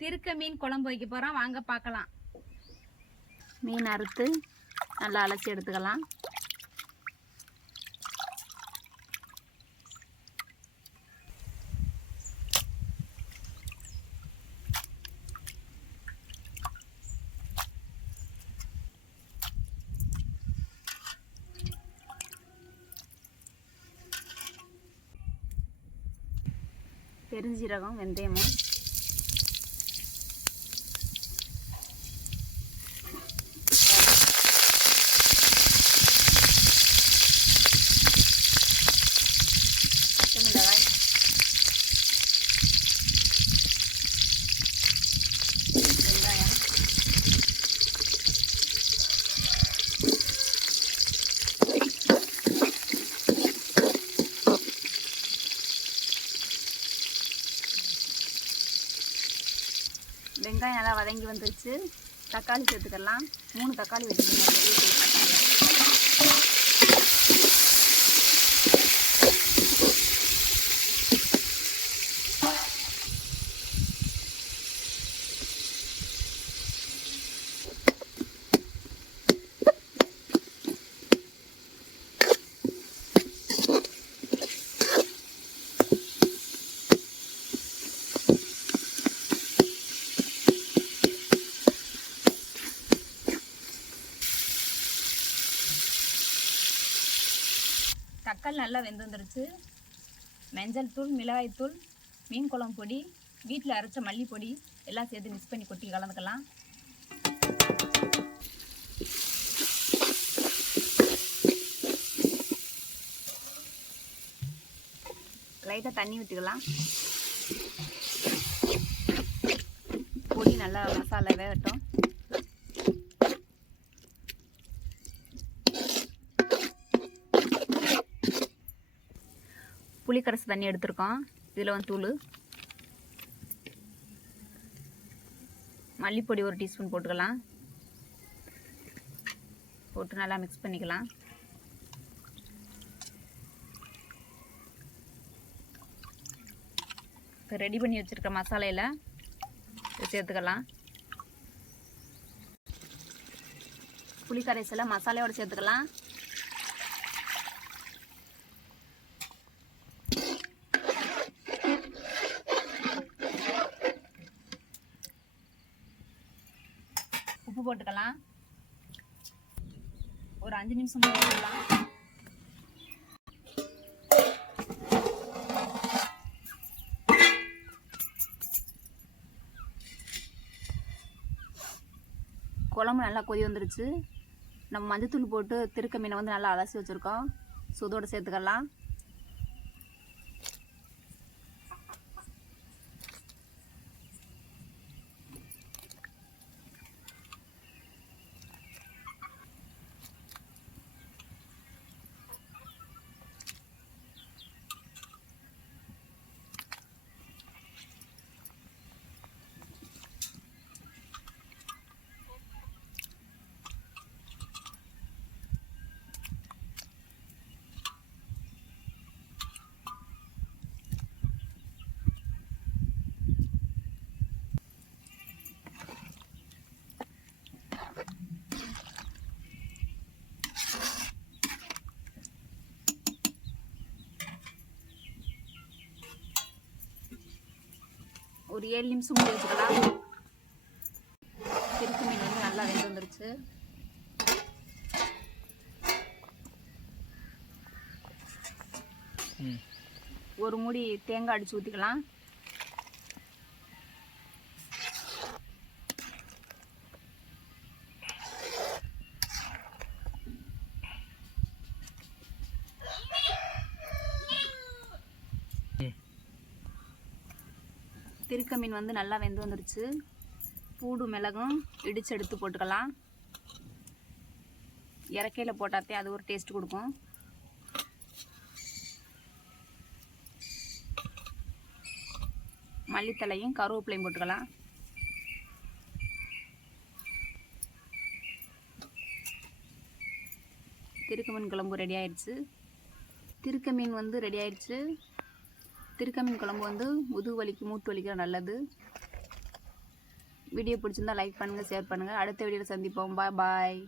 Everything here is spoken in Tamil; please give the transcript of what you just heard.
திருக்க மீன் குழம்பு வைக்க போகிறோம் வாங்க பார்க்கலாம். மீன் அறுத்து நல்லா அலசி எடுத்துக்கலாம். பெருஞ்சீரகம் வெந்தயமும் வெங்காயம் நல்லா வதங்கி வந்துருச்சு. தக்காளி சேர்த்துக்கலாம். மூணு தக்காளி வச்சுக்கோங்க தக்காளி நல்லா வெந்து வந்துருச்சு மஞ்சள் தூள் மிளகாய் தூள் மீன் குழம்பு பொடி வீட்டில் அரைச்ச மல்லிப்பொடி எல்லாம் சேர்த்து மிக்ஸ் பண்ணி கொட்டி கலந்துக்கலாம். லைட்டாக தண்ணி ஊற்றிக்கலாம் பொடி நல்லா மசாலா வேகட்டும். புளிக்கரசு தண்ணி எடுத்திருக்கோம் இதில் வந்து தூள். மல்லிப்பொடி ஒரு டீஸ்பூன் போட்டுக்கலாம். போட்டு நல்லா மிக்ஸ் பண்ணிக்கலாம். இப்போ ரெடி பண்ணி வச்சுருக்க மசாலையில் சேர்த்துக்கலாம். புளி கரைசலை மசாலையோடு சேர்த்துக்கலாம். உப்பு போட்டுக்கலாம். ஒரு அஞ்சு நிமிஷம் போட்டுக்கலாம். குழம்பு நல்லா கொதி வந்துருச்சு. நம்ம மஞ்சத்தூள் போட்டு திருக்க மீனை வந்து நல்லா அலசி வச்சுருக்கோம். சுதோடு சேர்த்துக்கலாம். ஒரு ஏழு நிமிஷம் மூடி வச்சுக்கலாம். திருப்பி மீன் வந்து நல்லா வெந்து வந்துருச்சு. ஒரு மூடி தேங்காய் அடிச்சு ஊற்றிக்கலாம் திருக்க மீன் வந்து நல்லா வெந்து வந்துருச்சு. பூடு மிளகும் இடித்து எடுத்து போட்டுக்கலாம். இறக்கையில் போட்டாத்தே அது ஒரு டேஸ்ட் கொடுக்கும். மல்லித்தலையும் கருவேப்பிலையும் போட்டுக்கலாம். திருக்க மீன் குழம்பு ரெடி ஆயிடுச்சு. திருக்க மீன் வந்து ரெடி ஆயிடுச்சு. திருக்கமீன் குழம்பு வந்து முதுகு வலிக்கு மூட்டு வலிக்கிற நல்லது. வீடியோ பிடிச்சிருந்தா லைக் பண்ணுங்கள் ஷேர் பண்ணுங்கள் அடுத்த வீடியோவில் சந்திப்போம். பாய் பாய்